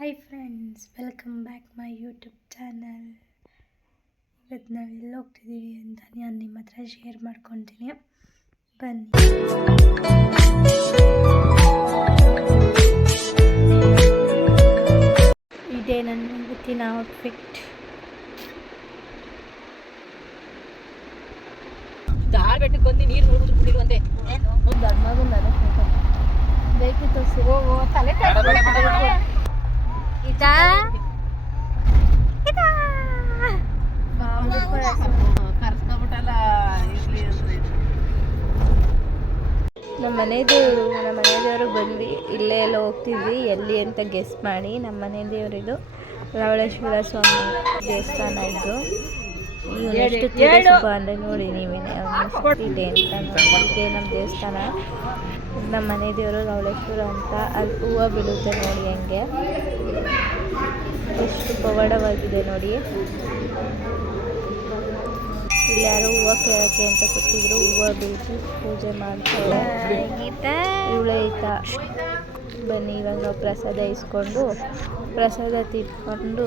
Hi friends, welcome back my YouTube channel. ಇವತ್ತು ನಾವೆಲ್ಲ ಹೋಗ್ತಿದ್ದೀವಿ ಅಂತ ನಾನು ನಿಮ್ಮ ಹತ್ರ ಶೇರ್ ಮಾಡ್ಕೊತೀನಿ. ಬನ್ನಿ. ಇದೇ ನನ್ನ ಇವತ್ತಿನ ಔಟ್ಫಿಟ್. ದಾರ್ ಬೆಟ್ಟಕ್ಕೆ ಬಂದು ನೀರು ಮುಳುಗುದು ಕುಡಿರುವಂತೆ ಒಂದು ದೊಡ್ಡ ಮಗನ ಬೇಕಿತ್ತು ತಲೆ ನಮ್ಮ ಮನೆದೇವರು ಬಂದು ಇಲ್ಲೇ ಎಲ್ಲ ಹೋಗ್ತಿದ್ವಿ. ಎಲ್ಲಿ ಅಂತ ಗೆಸ್ ಮಾಡಿ. ನಮ್ಮ ಮನೆ ದೇವರಿದು ಲವಳೇಶ್ವರ ಸ್ವಾಮಿ ದೇವಸ್ಥಾನ ಇದ್ದು. ಎಷ್ಟು ಶುಭ ಅಂದರೆ ನೋಡಿ ನೀವೇನೆ ಇದೆ ಅಂತ. ಇದೇ ನಮ್ಮ ದೇವಸ್ಥಾನ. ನಮ್ಮ ಮನೆ ದೇವರು ಲವಳೇಶ್ವರ ಅಂತ. ಅಲ್ಲಿ ಹೂವು ಬೀಳುತ್ತೆ ನೋಡಿ, ಹೆಂಗೆ ಎಷ್ಟು ಪವಾಡವಾಗಿದೆ ನೋಡಿ. ಇಲ್ಲಿ ಯಾರೋ ಹೂವು ಕೇಳೋಕ್ಕೆ ಅಂತ ಕೂತಿದ್ರು. ಹೂವು ಬೀಳಿಸಿ ಪೂಜೆ ಮಾಡ್ತಾರೆ. ಇವಳೈತಾ ಬನ್ನಿ, ಇವಾಗ ನಾವು ಪ್ರಸಾದ ಇಸ್ಕೊಂಡು ಪ್ರಸಾದ ತಿನ್ಕೊಂಡು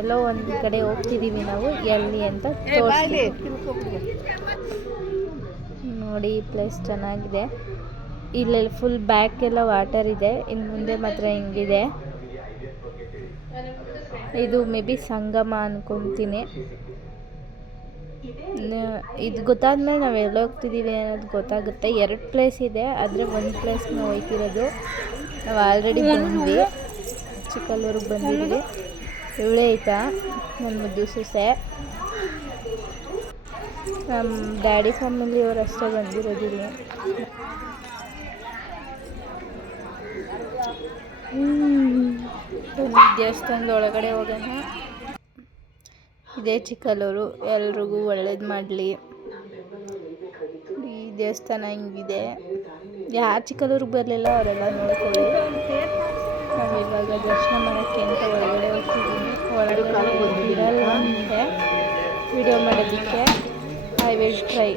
ಎಲ್ಲೋ ಒಂದು ಕಡೆ ಹೋಗ್ತಿದ್ದೀವಿ. ನಾವು ಎಲ್ಲಿ ಅಂತ ತೋರಿಸ್ತೀವಿ ನೋಡಿ. ಪ್ಲೇಸ್ ಚೆನ್ನಾಗಿದೆ. ಇಲ್ಲೆಲ್ಲ ಫುಲ್ ಬ್ಯಾಕ್ ಎಲ್ಲ ವಾಟರ್ ಇದೆ. ಇನ್ನು ಮುಂದೆ ಮಾತ್ರ ಹಿಂಗಿದೆ. ಇದು ಮೇ ಬಿ ಸಂಗಮ ಅನ್ಕೊತೀನಿ. ಇದು ಗೊತ್ತಾದ್ಮೇಲೆ ನಾವು ಎಲ್ಲ ಹೋಗ್ತಿದ್ದೀವಿ ಅನ್ನೋದು ಗೊತ್ತಾಗುತ್ತೆ. 2 ಪ್ಲೇಸ್ ಇದೆ, ಆದರೆ ಒಂದು ಪ್ಲೇಸ್ ನಾವು ಹೋಗ್ತಿರೋದು. ನಾವು ಆಲ್ರೆಡಿ ಬಂದ್ವಿ, ಚಿಕ್ಕಲ್ಲೂರಿಗೆ ಬಂದಿದ್ವಿ. ಇವಳೇ ಆಯ್ತಾ ನನ್ನ ಮುದ್ದು ಸೊಸೆ. ನಮ್ಮ ಡ್ಯಾಡಿ ಫ್ಯಾಮಿಲಿಯವರು ಅಷ್ಟೇ ಬಂದಿರೋದಿಲ್ಲ. ದೇವಸ್ಥಾನದ ಒಳಗಡೆ ಹೋಗೋಣ. ಇದೇ ಚಿಕ್ಕಲ್ಲೂರು. ಎಲ್ರಿಗೂ ಒಳ್ಳೇದು ಮಾಡಲಿ. ಈ ದೇವಸ್ಥಾನ ಹಿಂಗಿದೆ. ಯಾರು ಚಿಕ್ಕಲ್ಲೂರಿಗೆ ಬರಲಿಲ್ಲ ಅವರೆಲ್ಲ ನೋಡ್ಕೊಳ್ಳಿ. ನಾವು ಇವಾಗ ದರ್ಶನ ಮಾಡೋಕ್ಕೆ ಅಂತ ಒಳಗಡೆ ಹೋಗ್ತಿದ್ದೀನಿ. ಒಳಗಡೆ ಇರಲ್ಲ ಅಂತೆ ವಿಡಿಯೋ ಮಾಡೋದಕ್ಕೆ. I will try.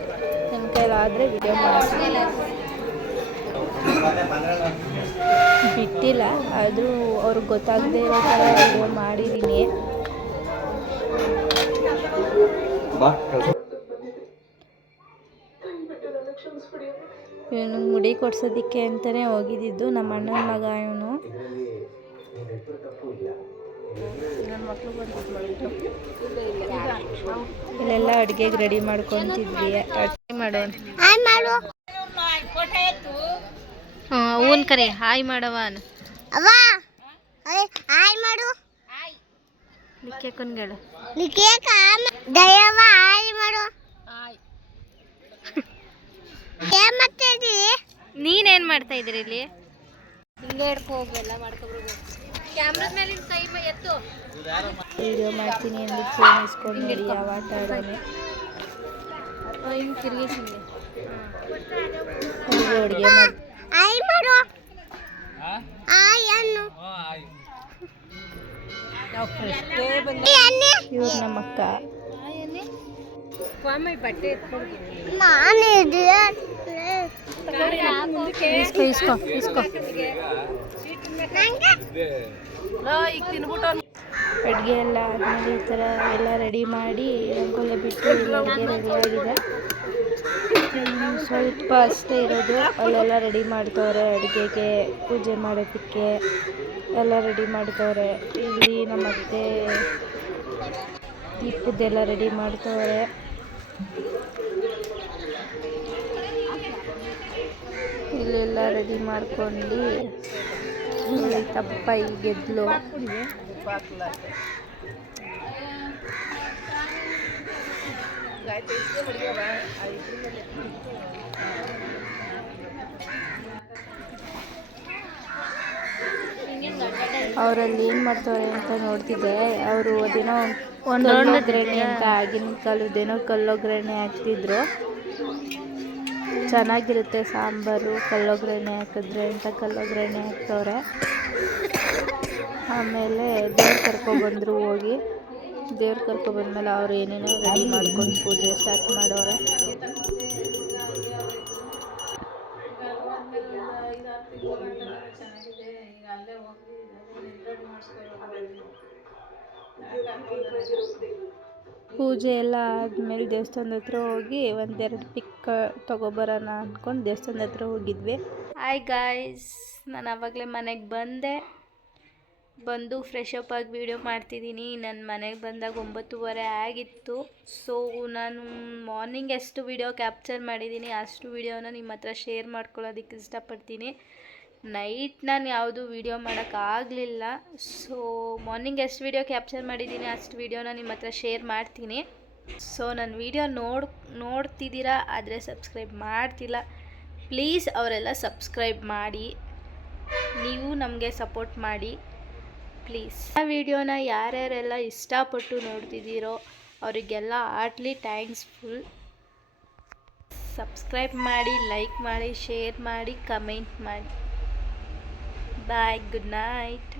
ನನ್ನ ಕೈಲಾದರೆ ವಿಡಿಯೋ ಮಾಡ್ತೀನಿ. ಬಿಟ್ಟಿಲ್ಲ, ಆದರೂ ಅವ್ರಿಗೆ ಗೊತ್ತಾಗದೇ ಇರೋ ಥರ ವಿಡಿಯೋ ಮಾಡಿದ್ದೀನಿ. ಇವನು ಮುಡಿ ಕೊಡ್ಸೋದಕ್ಕೆ ಅಂತಲೇ ಹೋಗಿದ್ದು. ನಮ್ಮ ಅಣ್ಣನ ಮಗ ಇವನು. ಇಲ್ಲೆಲ್ಲ ಅಡುಗೆಗೆ ರೆಡಿ ಮಾಡ್ಕೊತಿದ್ವಿ. ಅಡುಗೆ ಮಾಡೋಣ. ಹೂನ್ ಕರಿ ಹಾಯ್ ಮಾಡವ. ಲಿಕ್ಕೇಕೊಂಡ್ಗಳು ನೀನೇನ್ ಮಾಡ್ತಾ ಇದ್ರಿ ಇಲ್ಲಿ? ಹಿಂಗೆ ಹಿಡ್ಕೊ ಹೋಗ್ಬೆಲ್ಲ ಮಾಡ್ಕೊಬ್ರು. ಕ್ಯಾಮ್ರದ ಮೇಲಿನ ಕೈ ಎತ್ತು. ವಿಡಿಯೋ ಮಾಡ್ತೀನಿ ಎಂದು ಫೋನ್ ಇಸ್ಕೊಂಡು ನೋಡಿ ಯಾವ ಆಟ ಆಡೋಣ. ಹಿಂಗೆ ತಿರುಗಿಸಿ ಅಡುಗೆ ಮಾಡಿ. ಇವ್ರು ನಮ್ಮ ಅಕ್ಕ. ಬಟ್ಟೆ ಇಸ್ಕೊ ಅಡುಗೆ ಎಲ್ಲ ಆದ್ಮೇಲೆ ಈ ಥರ ಎಲ್ಲ ರೆಡಿ ಮಾಡಿ ರಂಗೋಲಿ ಬಿಟ್ಟು ಅಡುಗೆ ರೆಡಿಯಾಗಿದೆ. ಸ್ವಲ್ಪ ಅಷ್ಟೇ ಇರೋದು. ಅಲ್ಲೆಲ್ಲ ರೆಡಿ ಮಾಡ್ತವ್ರೆ. ಅಡುಗೆಗೆ ಪೂಜೆ ಮಾಡೋದಕ್ಕೆ ಎಲ್ಲ ರೆಡಿ ಮಾಡ್ತವ್ರೆ. ಇಲ್ಲಿ ನಮ್ಮ ಅತ್ತೆ ದೀಪದ್ದೆಲ್ಲ ರೆಡಿ ಮಾಡ್ತವ್ರೆ. ಇಲ್ಲೆಲ್ಲ ರೆಡಿ ಮಾಡ್ಕೊಂಡು ತಪ್ಪ ಈ ಗೆದ್ಲು. ಅವರಲ್ಲಿ ಏನು ಮಾಡ್ತಾರೆ ಅಂತ ನೋಡ್ತಿದ್ದೆ. ಅವರು ಅದೇನೋ ಕಲ್ಲೊಗ್ಗರಣೆ ಅಂತ, ಆಗಿನ ಕಾಲದ್ದೇನೋ ಕಲ್ಲೊಗ್ಗರಣೆ ಹಾಕ್ತಿದ್ರು. ಚೆನ್ನಾಗಿರುತ್ತೆ ಸಾಂಬಾರು ಕಲ್ಲೊಗ್ಗರಣೆ ಹಾಕಿದ್ರೆ ಅಂತ ಕಲ್ಲೊಗ್ಗರಣೆ ಹಾಕ್ತವ್ರೆ. ಆಮೇಲೆ ದೇವ್ರು ಕರ್ಕೊಬಂದರು. ಹೋಗಿ ದೇವ್ರು ಕರ್ಕೊಬಂದ್ಮೇಲೆ ಅವ್ರು ಏನೇನೋ ರೆಡಿ ಮಾಡ್ಕೊಂಡು ಪೂಜೆ ಸ್ಟಾರ್ಟ್ ಮಾಡೋರೆ. ಚೆನ್ನಾಗಿದೆ. ಈಗ ಅಲ್ಲೇ ಹೋಗಿ ಪೂಜೆ ಎಲ್ಲ ಆದಮೇಲೆ ದೇವಸ್ಥಾನದ ಹತ್ರ ಹೋಗಿ ಒಂದೆರಡು ಪಿಕ್ ತೊಗೊಬರೋಣ ಅಂದ್ಕೊಂಡು ದೇವಸ್ಥಾನದ ಹತ್ರ ಹೋಗಿದ್ವಿ. ಹಾಯ್ ಗಾಯ್ಸ್, ನಾನು ಆವಾಗಲೇ ಮನೆಗೆ ಬಂದು ಫ್ರೆಶ್ ಅಪ್ ಆಗಿ ವೀಡಿಯೋ ಮಾಡ್ತಿದ್ದೀನಿ. ನನ್ನ ಮನೆಗೆ ಬಂದಾಗ 9:30 ಆಗಿತ್ತು. ಸೊ ನಾನು ಮಾರ್ನಿಂಗ್ ಎಷ್ಟು ವೀಡಿಯೋ ಕ್ಯಾಪ್ಚರ್ ಮಾಡಿದ್ದೀನಿ ಅಷ್ಟು ವೀಡಿಯೋನ ನಿಮ್ಮ ಹತ್ರ ಶೇರ್ ಮಾಡ್ಕೊಳ್ಳೋದಕ್ಕೆ ಇಷ್ಟಪಡ್ತೀನಿ. ನೈಟ್ ನಾನು ಯಾವುದು ವೀಡಿಯೋ ಮಾಡೋಕ್ಕಾಗಲಿಲ್ಲ. ಸೊ ಮಾರ್ನಿಂಗ್ ಎಷ್ಟು ವೀಡಿಯೋ ಕ್ಯಾಪ್ಚರ್ ಮಾಡಿದ್ದೀನಿ ಅಷ್ಟು ವೀಡಿಯೋನ ನಿಮ್ಮ ಹತ್ರ ಶೇರ್ ಮಾಡ್ತೀನಿ. ಸೊ ನನ್ನ ವೀಡಿಯೋ ನೋಡ್ತಿದ್ದೀರಾ, ಆದರೆ ಸಬ್ಸ್ಕ್ರೈಬ್ ಮಾಡ್ತಿಲ್ಲ. ಪ್ಲೀಸ್ ಅವರೆಲ್ಲ ಸಬ್ಸ್ಕ್ರೈಬ್ ಮಾಡಿ, ನೀವು ನಮಗೆ ಸಪೋರ್ಟ್ ಮಾಡಿ ಪ್ಲೀಸ್. ಆ ವಿಡಿಯೋನ ಯಾರ್ಯಾರೆಲ್ಲ ಇಷ್ಟಪಟ್ಟು ನೋಡ್ತಿದ್ದೀರೋ ಅವರಿಗೆಲ್ಲ ಹಾರ್ಟ್ಲಿ ಥ್ಯಾಂಕ್ಸ್ ಫುಲ್. ಸಬ್ಸ್ಕ್ರೈಬ್ ಮಾಡಿ, ಲೈಕ್ ಮಾಡಿ, ಶೇರ್ ಮಾಡಿ, ಕಮೆಂಟ್ ಮಾಡಿ. ಬಾಯ್, ಗುಡ್ ನೈಟ್.